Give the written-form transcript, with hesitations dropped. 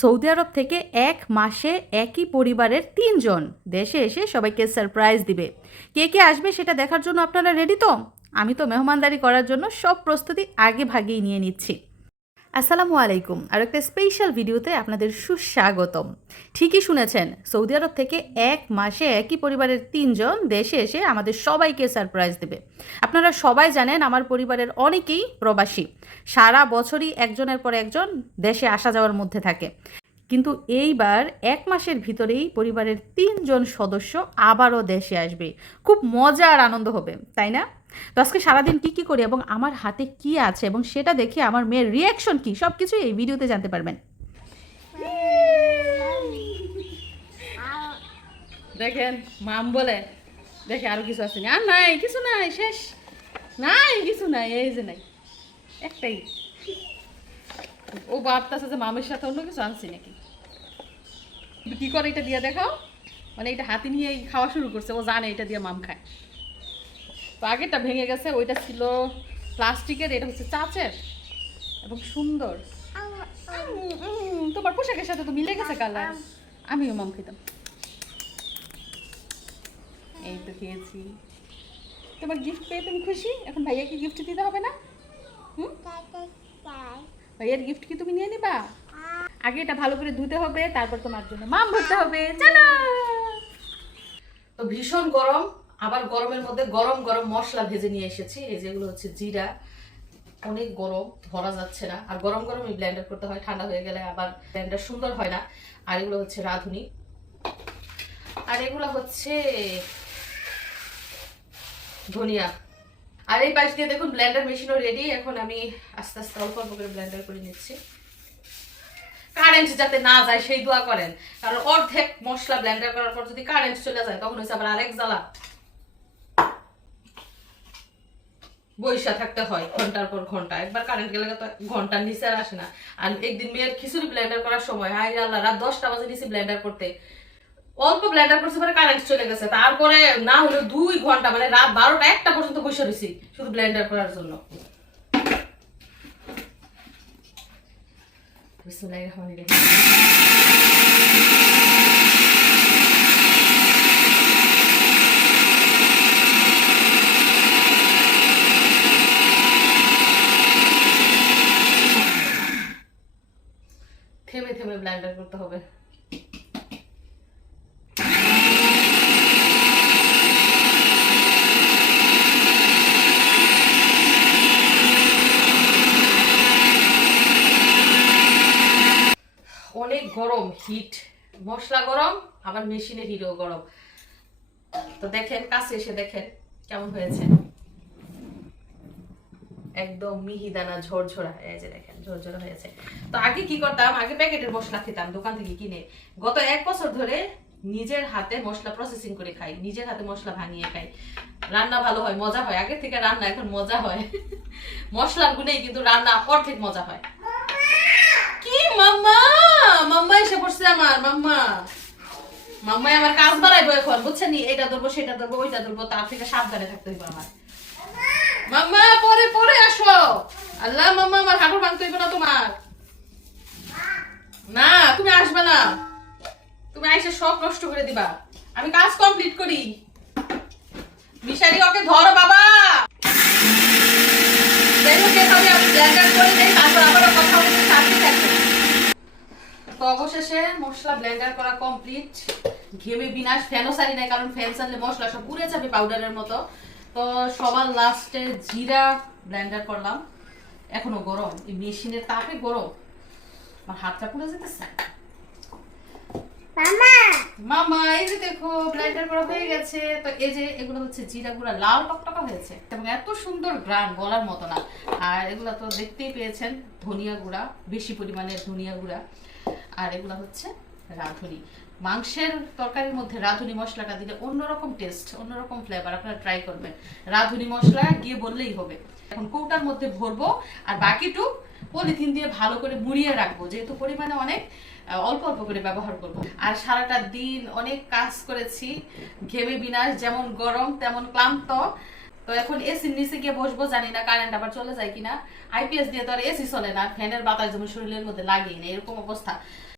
Saudi আরব থেকে এক মাসে একই পরিবারের ৩ জন দেশে এসে সবাইকে সারপ্রাইজ দিবে। কে কে আসবে সেটা দেখার জন্য আপনারা রেডি তো? আমি তো মেহমানদারি করার জন্য সব প্রস্তুতি আগে ভাগেই নিয়ে নিচ্ছি। আসসালামু আলাইকুম, আর একটা স্পেশাল ভিডিওতে আপনাদের সুস্বাগতম। ঠিকই শুনেছেন, সৌদি আরব থেকে এক মাসে একই পরিবারের ৩ জন দেশে এসে আমাদের সবাইকে সারপ্রাইজ দেবে। আপনারা সবাই জানেন আমার পরিবারের অনেকেই প্রবাসী, সারা বছরই একজনের পর একজন দেশে আসা যাওয়ার মধ্যে থাকে। কিন্তু এইবার এক মাসের ভিতরেই পরিবারের ৩ জন সদস্য আবারও দেশে আসবে। খুব মজা আর আনন্দ হবে, তাই না? তো আজকে সারাদিন কী কী করি এবং আমার হাতে কি আছে এবং সেটা দেখে আমার মেয়ের রিয়াকশন কী, সব কিছুই এই ভিডিওতে জানতে পারবেন। দেখেন মাম বলে, দেখে আরো কিছু আছে, আর নাই কিছু নাই, শেষ নাই কিছু নাই, এই যে নাই একটাই। ও ভাবতেছে যে মামের সাথে অন্য কিছু আনছি নাকি। কি করে এটা দিয়ে দেখাও, মানে এটা হাতে নিয়ে খাওয়া শুরু করছে, ও জানে এটা দিয়ে মাম খায়। তো আগেরটা ভেঙে গেছে, ওইটা ছিল প্লাস্টিকের, এটা হচ্ছে চাচের এবং সুন্দর। তোমার পোশাকের সাথে তো মিলে গেছে কালার, আমিও মাম খেতাম। এই তো খেয়েছি। তোমার গিফট পেয়ে তুমি খুশি? এখন ভাইয়াকে গিফট দিতে হবে না? হুম, ভাইয়ার গিফট কি তুমি নিয়ে নিবা? আগে এটা ভালো করে ধুতে হবে, তারপর তোমার জন্য মাম ভরতে হবে। চলো। তো ভীষণ গরম, আবার গরমের মধ্যে গরম গরম মশলা ভেজে নিয়ে এসেছি। এই যেগুলো হচ্ছে জিরা, অনেক গরম, ধরা যাচ্ছে না। আর গরম গরমই ব্লেন্ডার করতে হয়, ঠান্ডা হয়ে গেলে আবার ব্লেন্ডার সুন্দর হয় না। আর এগুলো হচ্ছে রাঁধুনি, আর এগুলো হচ্ছে ধনিয়া। আর এই পাশ দিয়ে দেখুন ব্লেন্ডার মেশিনও রেডি। এখন আমি আস্তে আস্তে অল্প অল্প করে ব্লেন্ডার করে নিচ্ছি। কারেন্ট যাতে না যায় সেই দোয়া করেন, কারণ অর্ধেক মশলা ব্লেন্ডার করার পর যদি কারেন্ট চলে যায় তখন হচ্ছে আবার আরেক জ্বালা, বইসা থাকতে হয় ঘন্টার পর ঘন্টা। একবার কারেন্ট গেলে তো ঘন্টার নিচে আর আসে না। আর একদিন মেয়ের খিচুড়ি ব্লেন্ডার করার সময়, হাই আল্লাহ, রাত 10টা বাজে নিচে ব্লেন্ডার করতে, অল্প ব্লেন্ডার করছে, পরে কারেন্ট চলে গেছে। তারপরে না হলো 2 ঘন্টা, মানে রাত 12টা 1টা পর্যন্ত বসে রয়েছি শুধু ব্লেন্ডার করার জন্য। বিসমিল্লাহির রহমানির রহিম। থেমে থেমে ব্লেন্ডার করতে হবে। অনেক গরম, হিট, মশলা গরম, আবার মেশিনের হিটও গরম। তো দেখেন, কাছে এসে দেখেন কেমন হয়েছে, একদম মিহিদানা ঝরঝরা। এই যে দেখেন ঝরঝরা হয়েছে। তো আগে কি করতাম, আগে প্যাকেটের মশলা খেতাম দোকান থেকে কিনে। গত 1 বছর ধরে নিজের হাতে মশলা প্রসেসিং করে খাই, নিজের হাতে মশলা ভাঙিয়ে খাই। রান্না ভালো হয়, মজা হয়। আগের থেকে রান্না এখন মজা হয়। মশলার গুণেই কিন্তু রান্না অর্ধেক মজা হয়। কি মাম্মা, মাম্মা এসে পড়ছে আমার মাম্মা। মাম্মাই আমার কাজ বাড়াইবো এখন, বুঝছেন? এটা ধরবো, সেটা ধরবো, ওইটা ধরবো, তার থেকে সাবধানে থাকতে হইব আমার। মাম্মা পরে পরে আসো। আল্লাহ মাম্মা, আমার হাঁটু ভাঙতে হইব না তোমার। না, তুমি আসবে না, তুমি আইসে সব নষ্ট করে দিবা। আমি কাজ কমপ্লিট করি। মিশারি, ওকে ধরো বাবা। তো অবশেষে মশলা ব্লেন্ডার করা কমপ্লিট। ঘেমে বিনাশ, ফ্যানও সারি নাই, কারণ ফ্যান সারলে মশলা সব পুড়ে যাবে পাউডারের মতো। তো সবার লাস্টে জিরা ব্লেন্ডার করলাম। এখনো গরম, এই মেশিনের তাপে গরম, আমার হাতটা পুড়ে যেতেছে। মামা এই যে দেখো ব্লেন্ডার করা হয়ে গেছে। তো এই যে এগুলো হচ্ছে জিরা গুঁড়া, লাল টকটকা হয়েছে এবং এত সুন্দর গ্রান, বলার মতো না। আর এগুলো তো দেখতেই পেয়েছেন, ধনিয়া গুঁড়া, বেশি পরিমাণের ধনিয়া গুঁড়া। আর এগুলো হচ্ছে রাঁধুনি। মাংসের তরকারির মধ্যে রাঁধুনি মশলাটা দিলে অন্যরকম টেস্ট, অন্যরকম ফ্লেভার। আপনারা ট্রাই করবেন, রাঁধুনি মশলা গিয়ে বললেই হবে। এখন কৌটার মধ্যে ভরবো, আর বাকিটুক পলিথিন দিয়ে ভালো করে মুড়িয়ে রাখবো, যেহেতু পরিমাণে অনেক, অল্প অল্প করে ব্যবহার করব। আর সারাটা দিন অনেক কাজ করেছি, ঘেমে বিনাশ, যেমন গরম তেমন ক্লান্ত। তো এখন এসির নিচে গিয়ে বসবো, জানি না কারেন্ট আবার চলে যায় কিনা। আইপিএস দিয়ে তো আর এসি চলে না, ফ্যানের বাতাস যেমন শরীরের মধ্যে লাগেই না, এরকম অবস্থা।